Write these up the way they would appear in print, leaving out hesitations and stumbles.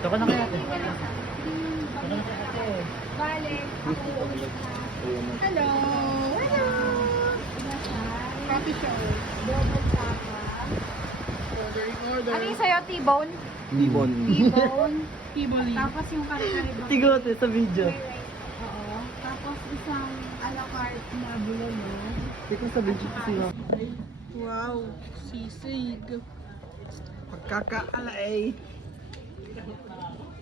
Ito ka na kaya ate. Bale. Hello. Hello. Coffee show. Double tapa. Order. Ano yung sa'yo? T-bone? Libon. T-bone. Tiboli. Tapos yung kare-kare ba? Tigote sa video. Oo. Tapos isang a la carte na bulalo. Ito sa video kasi nga. Wow. Sisig. Pagkakaalay.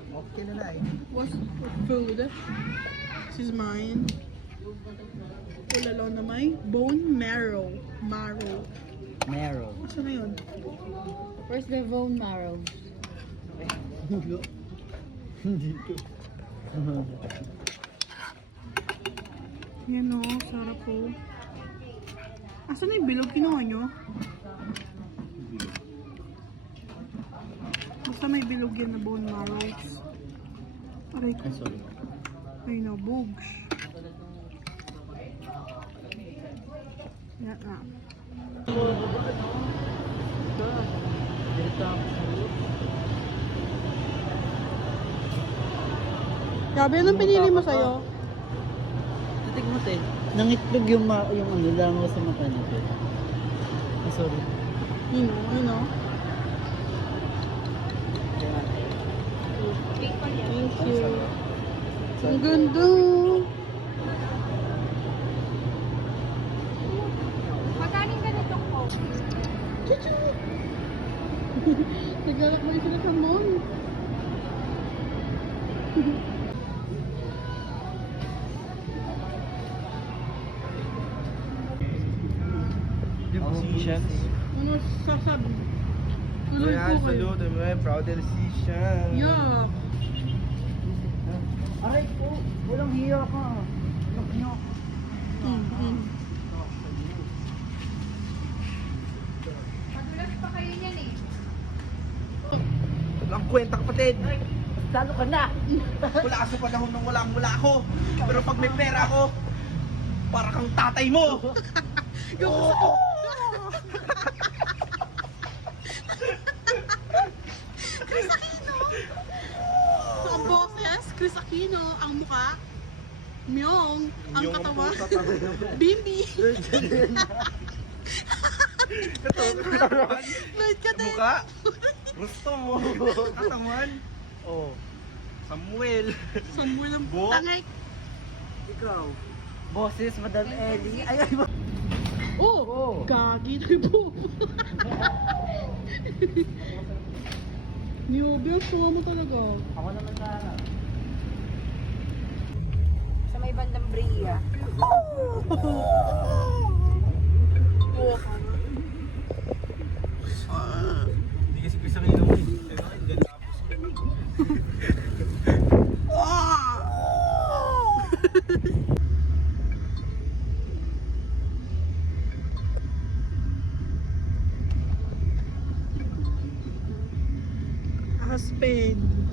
Okay na na eh. What's food? This is mine. Ulalo na may bone marrow. Marrow. Meron. Asa na yun? Where's the bone marrow? Dito. Yan o, sarap po. Asa na yung bilog kinuha nyo? Basta may bilog yan na bone marrow. Aray ko. Ay, sorry. Ay na, bugs. Yan na. Gabi, anong pinili mo sa'yo? Titig mo te. Nangitlog yung yung ano lang sa mata niya te. Ay, sorry. Yun o. Thank you. Ang ganda. Magaling ganito ko. Chuchu! Naglalakbay sila sa mall. The musicians. Ano sasabi? Ano Ayan, yung kayo? salute mo, proud decision. Yeah. Aray po, walang hiya ka. Walang hiya ka. Madulas pa kayo niyan eh. Walang kwenta kapatid. Talo ka na. Wala ka sa panahon nang wala ako. Pero pag may pera ako, para kang tatay mo. Oo! So, ang boses, Chris Aquino, ang mukha, Myong, ang Yung katawan, pusa, Bimbi, Ito, katawan. Lloyd ka din. Mukha. Gusto mo. Katawan. Oh. Samuel. Samuel ang Bo. tangay. Ikaw. Boses, Madam Ellie. Ay, ay, Oh, gagi na po. Niyobya, suwa mo talaga. ako naman sana. Sa may bandang Bria. Hindi kasi pisang ilong eh. Aspen.